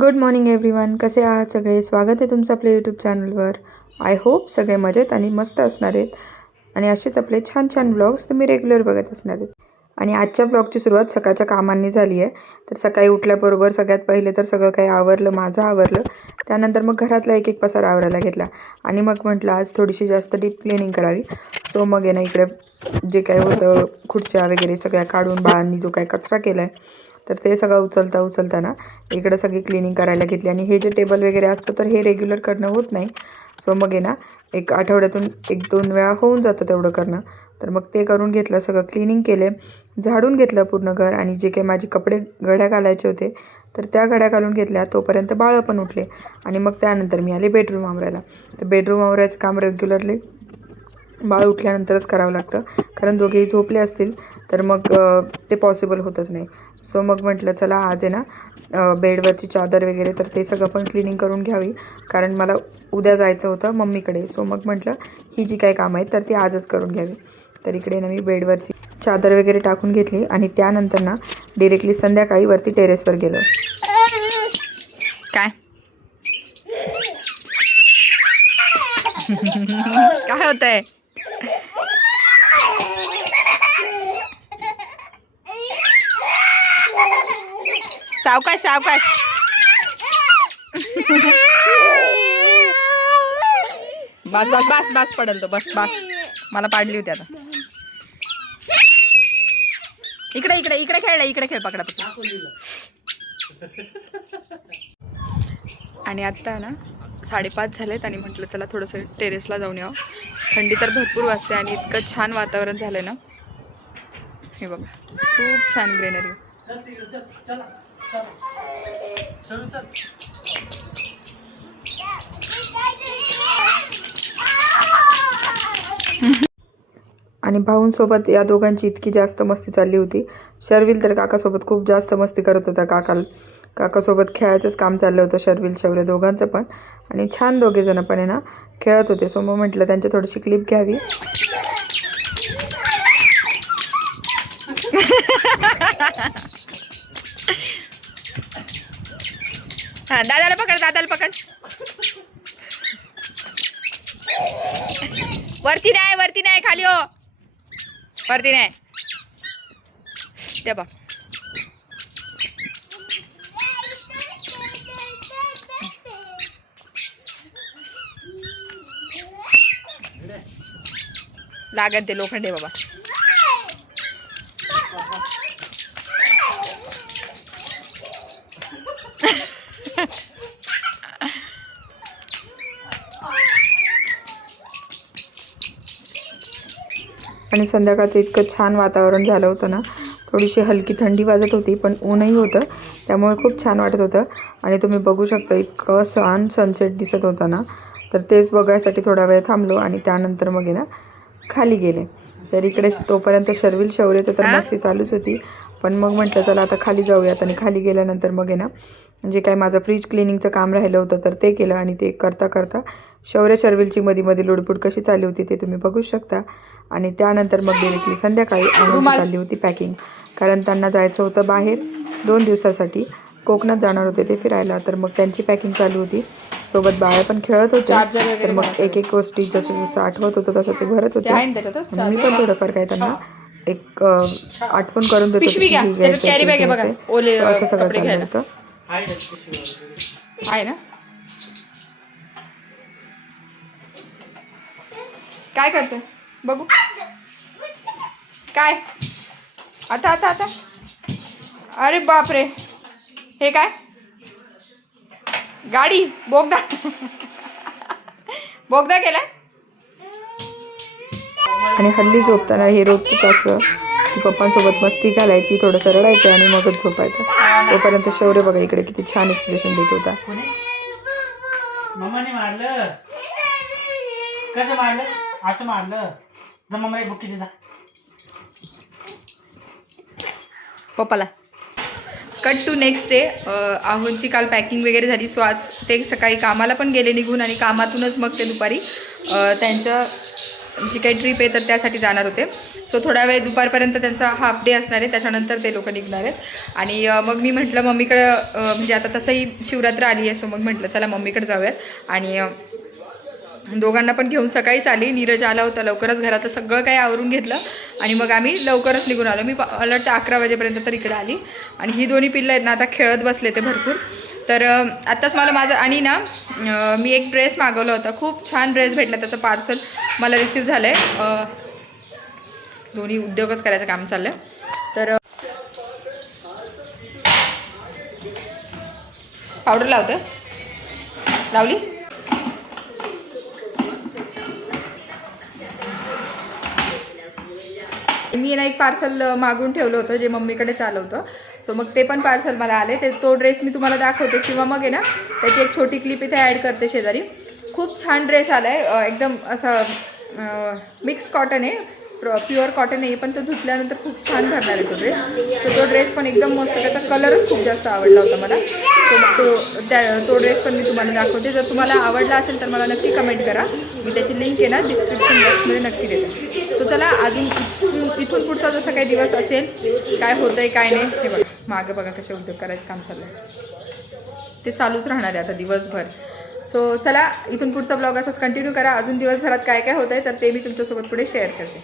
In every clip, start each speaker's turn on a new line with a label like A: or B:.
A: Good morning everyone कसे आहात सगळे? स्वागत आहे तुमचं आपल्या यूट्यूब चॅनलवर आय होप सगळे मजेत आणि मस्त असणार आहेत. आणि असेच आपले छान छान ब्लॉग्स तुम्ही रेग्युलर बघत असणार आहेत. आणि आजच्या ब्लॉगची सुरुवात सकाळच्या कामांनी झाली आहे. तर सकाळी उठल्याबरोबर सगळ्यात पहिले तर सगळं काही आवरलं माझं आवरलं. त्यानंतर मग घरातला एक एक पसार आवरायला घेतला. आणि मग म्हटलं आज थोडीशी जास्त डीप क्लिनिंग करावी. सो मग आहे ना इकडे जे काही होतं खुर्च्या वगैरे सगळ्या काढून बाळांनी जो काही कचरा केला आहे तर ते सगळं उचलता उचलता ना इकडं सगळी क्लिनिंग करायला घेतली. आणि हे जे टेबल वगैरे असतं तर हे रेग्युलर करणं होत नाही. सो मग आहे ना एक आठवड्यातून एक दोन वेळा होऊन जातं तेवढं करणं. तर मग ते करून घेतलं सगळं क्लिनिंग केले झाडून घेतलं पूर्ण घर आणि जे काही माझे कपडे घड्या घालायचे होते तर त्या घड्या घालून घेतल्या. तोपर्यंत बाळं पण उठले. आणि मग त्यानंतर मी आले बेडरूम आवरायला. तर बेडरूम आवरायचं काम रेग्युलरली बाळ उठल्यानंतरच करावं लागतं. कारण दोघेही झोपले असतील तर मग ते पॉसिबल होतच नाही. सो मग म्हटलं चला आज आहे ना बेडवरची चादर वगैरे तर ते सगळं पण क्लिनिंग करून घ्यावी कारण मला उद्या जायचं होतं मम्मीकडे. सो मग म्हटलं ही जी काही कामं आहेत तर ती आजच करून घ्यावी. तर इकडे ना मी बेडवरची चादर वगैरे टाकून घेतली आणि त्यानंतर ना डिरेक्टली संध्याकाळी वरती टेरेसवर गेलो. काय? काय होत आहे सावकाश सावकाश. बस बस बस बस पडेल तो बस बस. मला पाडली होती आता. इकडे इकडे इकडे खेळला इकडे खेळ पकडा पकडा आणि आत्ता ना साडेपाच झालेत आणि म्हटलं चला थोडंसं टेरेसला जाऊन यावं. थंडी तर भरपूर वाजते आणि इतकं छान वातावरण झालं ना. हे बघा खूप छान ग्रेनरी आणि भाऊंसोबत या दोघांची इतकी जास्त मस्ती चालली होती. शर्विल तर काकासोबत खूप जास्त मस्ती करत होता. काका काकासोबत खेळायचंच काम चाललं होतं शर्विल शौर्य दोघांचं पण. आणि छान दोघेजणं पण आहे ना खेळत होते. सो मग म्हटलं त्यांची थोडीशी क्लिप घ्यावी. हा दादाला पकड दादाला पकड. वरती नाही वरती नाही खाली हो. वरती नाही ते बघ. लागत ते लोखंडे बाबा. आणि संध्याकाळचं इतकं छान वातावरण झालं होतं ना. थोडीशी हलकी थंडी वाजत होती पण ऊनही होतं. त्यामुळे खूप छान वाटत होतं. आणि तुम्ही बघू शकता इतकं छान सनसेट दिसत होता ना. तर तेच बघायसाठी थोडा वेळ थांबलो आणि त्यानंतर मग ना खाली गेले. तर इकडे तोपर्यंत शर्विल शौर्याचं तर मस्ती चालूच होती. पण मग म्हटलं चला आता खाली जाऊयात. आणि खाली गेल्यानंतर मग आहे ना जे काय माझं फ्रीज क्लिनिंगचं काम राहिलं होतं तर ते केलं. आणि ते करता करता शौर्य शर्विलची मध्ये मध्ये लुडबुड कशी चालली होती ते तुम्ही बघू शकता. आणि त्यानंतर मग डिरेक्टली संध्याकाळी आम्ही चालली होती पॅकिंग कारण त्यांना जायचं होतं बाहेर. दोन दिवसासाठी. कोकणात जाणार होते ते फिरायला. तर मग त्यांची पॅकिंग चालू होती. सोबत बाळ्या पण खेळत होते. तर मग एक एक गोष्टी जसं जसं आठवत होतं तसं ते भरत होते. मी पण थोडंफार काय त्यांना एक आठवण करून देत असं सगळं चाललं होतं आहे ना? काय करते? बघू. काय? आता आता आता. अरे बापरे. हे काय? गाडी. बोगदा. बोगदा केलाय? आणि हल्ली झोपताना हे रोजच असं की पप्पांसोबत मस्ती घालायची थोडंसं रडायचं आणि मगच झोपायचं. तोपर्यंत शौर्य बघा इकडे किती छान एक्सप्रेशन देत होता.
B: मम्माने मारलं. कसं मारलं? असं मारलं. जा मम्मा एक बुक्की दे जा
A: पप्पाला. कट टू नेक्स्ट डे आहोंची काल पॅकिंग वगैरे झाली सो आज ते सकाळी कामाला पण गेले निघून आणि कामातूनच मग ते दुपारी त्यांच्या जी काही ट्रिप आहे तर त्यासाठी जाणार होते. सो थोड्या थोडा वेळ दुपारपर्यंत त्यांचा हाफ डे असणार आहे त्याच्यानंतर ते लोक निघणार आहेत. आणि मग मी म्हटलं मम्मीकडं म्हणजे आता तसंही शिवरात्र आली आहे सो मग म्हटलं चला मम्मीकडे जाऊयात. आणि दोघांना पण घेऊन सकाळीच आली नीरज आला होता लवकरच घरातलं सगळं काही आवरून घेतलं. आणि मग आम्ही लवकरच निघून आलो. मी मला अकरा वाजेपर्यंत तर इकडे आली. आणि ही दोन्ही पिल्लं आहेत ना आता खेळत बसले ते भरपूर. तर आत्ताच मला माझं आणि ना मी एक ड्रेस मागवला होता. खूप छान ड्रेस भेटला त्याचं पार्सल. मला रिसीव झालं आहे दोन्ही उद्योगच करायचं काम चाललं तर पावडर लावतं. लावली? मी ना एक पार्सल मागून ठेवलं होतं जे मम्मीकडे चालवतं. होतं सो मग ते पण पार्सल मला आले. ते तो ड्रेस मी तुम्हाला दाखवते. किंवा मग आहे ना त्याची एक छोटी क्लिप इथे ॲड करते शेजारी. खूप छान ड्रेस आला आहे एकदम असा मिक्स कॉटन आहे. प्युअर कॉटन आहे. पण तो धुतल्यानंतर खूप छान भरणार आहे तो ड्रेस तर तो ड्रेस पण एकदम मस्त. त्याचा कलरच खूप जास्त आवडला होता मला. तो मग तो त्या तो ड्रेस पण मी तुम्हाला दाखवते. जर तुम्हाला आवडला असेल तर मला नक्की कमेंट करा. मी त्याची लिंक आहे ना डिस्क्रिप्शन बॉक्समध्ये नक्की देते. सो चला अजून इथून पुढचा जसा काही दिवस असेल काय होतं आहे काय नाही हे बघा. मागं बघा कसे उद्योग करायचं काम चाललं ते चालूच राहणार आहे आता दिवसभर. सो चला इथून पुढचा ब्लॉग असाच कंटिन्यू करा. अजून दिवसभरात काय काय होत आहे तर ते मी तुमच्यासोबत पुढे शेअर करते.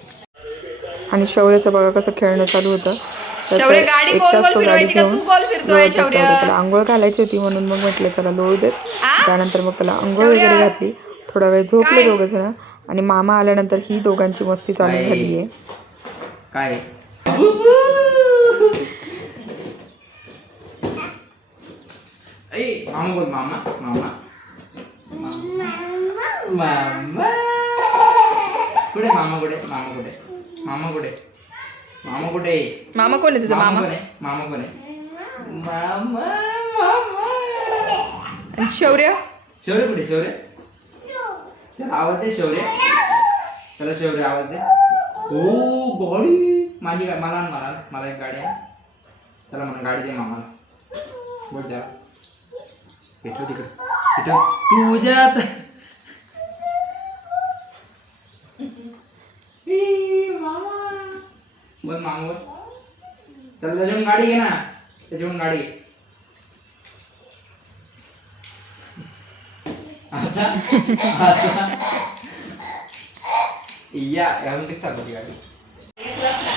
A: आणि शौर्याचं बघा कसं खेळणं चालू होतं. तो गाडी? घेऊन. त्याला आंघोळ घालायची होती म्हणून मग म्हटलं चला लोळू देत? त्यानंतर मग त्याला आंघोळ वगैरे? घातली. थोडा वेळ झोपले दोघं जण. आणि मामा आल्यानंतर ही दोघांची मस्ती चालू? झाली आहे
B: काय? मामा बोल मामा मामा. मामा. कुठे मामा कुठे? मामा कुठे? मामा कुठे? मामा कुठे
A: मामा कोण आहे तुझा मामा?
B: कोण आहे? मामा कोण आहे? मामा मामा.
A: आणि शौर्य?
B: शौर्य कुठे? शौर्य? त्याला आवाज दे शेवरे त्याला शेवरे आवाज दे. हो गाडी माझी मला म्हणाल मला मला एक गाडी आहे त्याला म्हणा गाडी दे मामाला. बोल जा. भेटव तिकडे. भेटव. तुझ्यात मामा. बोल मामा त्याला त्याच्याकडून गाडी घे ना. त्याच्याकडून गाडी घे आता आता या यावरून चालवती गाडी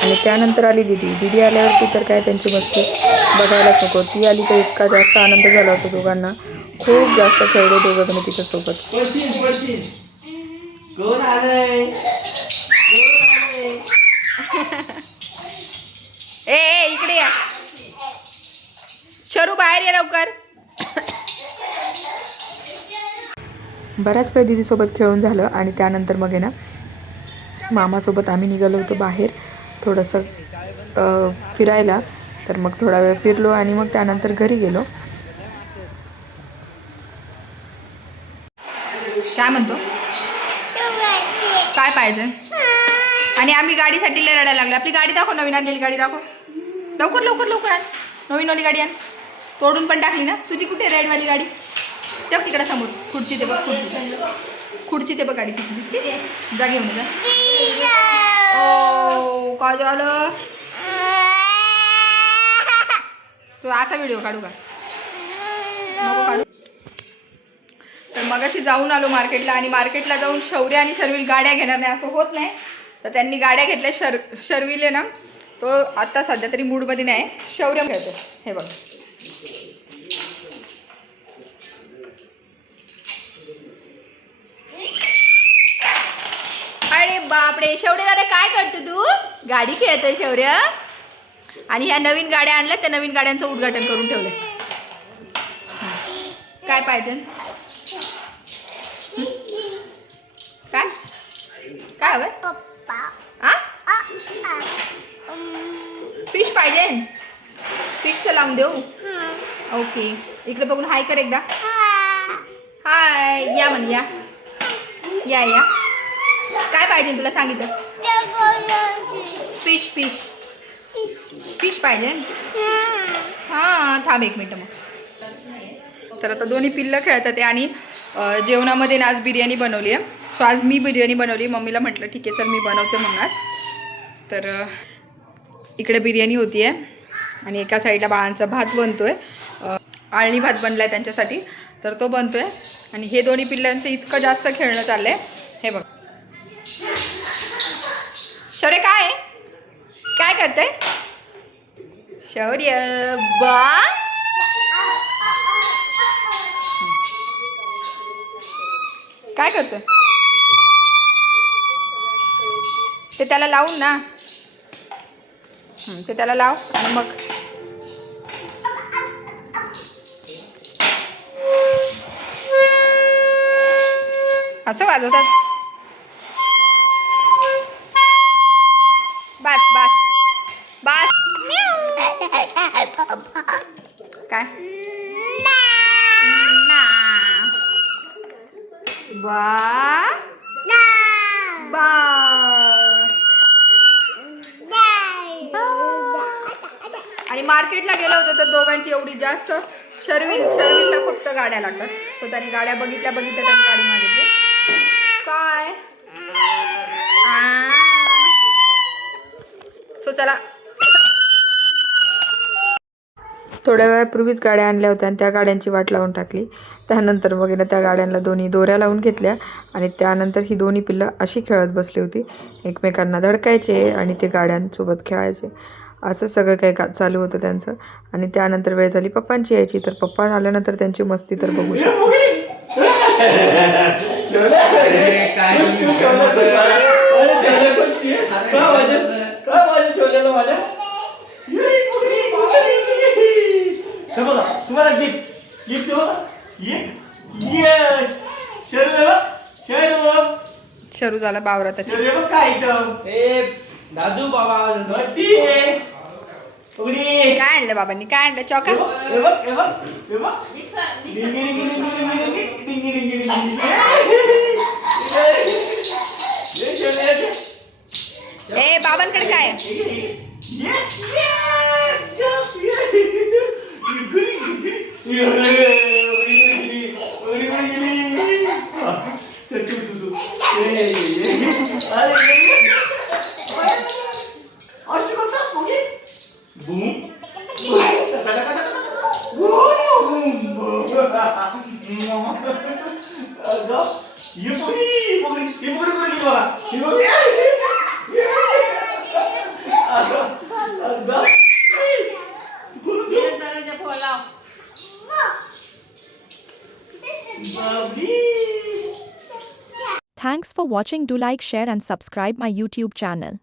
A: आणि त्यानंतर आली दिदी. दिदी आल्यावरती तर काय त्यांची मस्ती बघायलाच नको ती आली तर इतका जास्त आनंद झाला होता दोघांना. खूप जास्त खेळले दोघं जण
B: आलंय?
C: ए ए इकडे या. शरू बाहेर ये लवकर.
A: बऱ्याच वेळ दिदीसोबत खेळून झालं आणि त्यानंतर मग आहे ना मामासोबत आम्ही निघालो होतो बाहेर थोडंसं फिरायला. तर मग थोडा वेळ फिरलो आणि मग त्यानंतर घरी गेलो.
C: काय म्हणतो? काय पाहिजे? आणि आम्ही गाडीसाठी लय रडायला लागलो. आपली गाडी दाखव नवीन आणलेली गाडी दाखव. लवकर लवकर लवकर आण. नवीनवाली गाडी आण. तोडून पण टाकली ना? तुझी कुठे रेडवाली गाडी? त्या तिकडे समोर. खुर्ची ते बघ खुर्ची. खुर्ची ते बघ गाडी तिथे दिसली जा घेऊन जा. ओ काय झालं? तू असा व्हिडिओ काढू का? नको काढू. तर मगाशी जाऊन आलो मार्केटला आणि मार्केटला जाऊन शौर्य आणि शर्विल गाड्या घेणार नाही असं होत नाही. तर त्यांनी गाड्या घेतल्या शर शर्विले ना तो आत्ता सध्या तरी मूडमध्ये नाही. शौर्य खेळतो हे बघ अरे बापरे शौर्य दादा काय करतो तू? गाडी खेळतोय शौर्य. आणि ह्या नवीन गाड्या आणल्या त्या नवीन गाड्यांचं उद्घाटन करून ठेवलंय. काय पाहिजे? काय? काय हवंय आ? फिश पाहिजे. फिश तर लावून देऊ. ओके. इकडे बघून हाय कर एकदा. हाय. या म्हण या. या या. पाहिजे तुला सांगितलं? फिश फिश फिश पाहिजे? हां थांब एक मिनटं मग. तर आता दोन्ही पिल्लं खेळतात आहे आणि जेवणामध्ये ना आज बिर्याणी बनवली आहे. सो आज मी बिर्याणी बनवली. मम्मीला म्हटलं ठीक आहे चल मी बनवते म्हणून आज. तर इकडे बिर्याणी होती आहे. आणि एका साईडला बाळांचा भात बनतो आहे आळणी भात बनला आहे त्यांच्यासाठी. तर तो बनतो आहे आणि हे दोन्ही पिल्लांचं इतकं जास्त खेळणं चाललं आहे शौर्य काय आहे? काय करते शौर्य. बा. काय करतोय? ते त्याला लावून ना. ते त्याला लाव आणि मग. असं वाजवतात. आणि मार्केटला गेलं होतं तर दोघांची एवढी जास्त शर्विल शर्विलला फक्त गाड्या लागतात. सो त्याने गाड्या बघितल्या बघितल्या त्याने गाडी मागितली. काय? सो चला.
A: थोड्या वेळापूर्वीच गाड्या आणल्या होत्या आणि त्या गाड्यांची वाट लावून टाकली. त्यानंतर मग ना त्या गाड्यांना दोन्ही दोऱ्या लावून घेतल्या आणि त्यानंतर ही दोन्ही पिल्लं अशी खेळत बसली होती. एकमेकांना धडकायचे आणि ते गाड्यांसोबत खेळायचे. असं सगळं काही का चालू होतं त्यांचं. आणि त्यानंतर वेळ झाली पप्पांची यायची. तर पप्पा आल्यानंतर त्यांची मस्ती तर बघू शकतो.
D: तुम्हाला गिफ्ट गिफ्ट
C: शरू झाला. बावरा त्याची
D: शरीर बघ काय इथं?
B: ए दादू बाबा.
C: काय आणलं बाबांनी काय आणलं चौका ए बाबांकडे काय
D: अरे
E: Thanks for watching. Do like, share and subscribe my YouTube channel.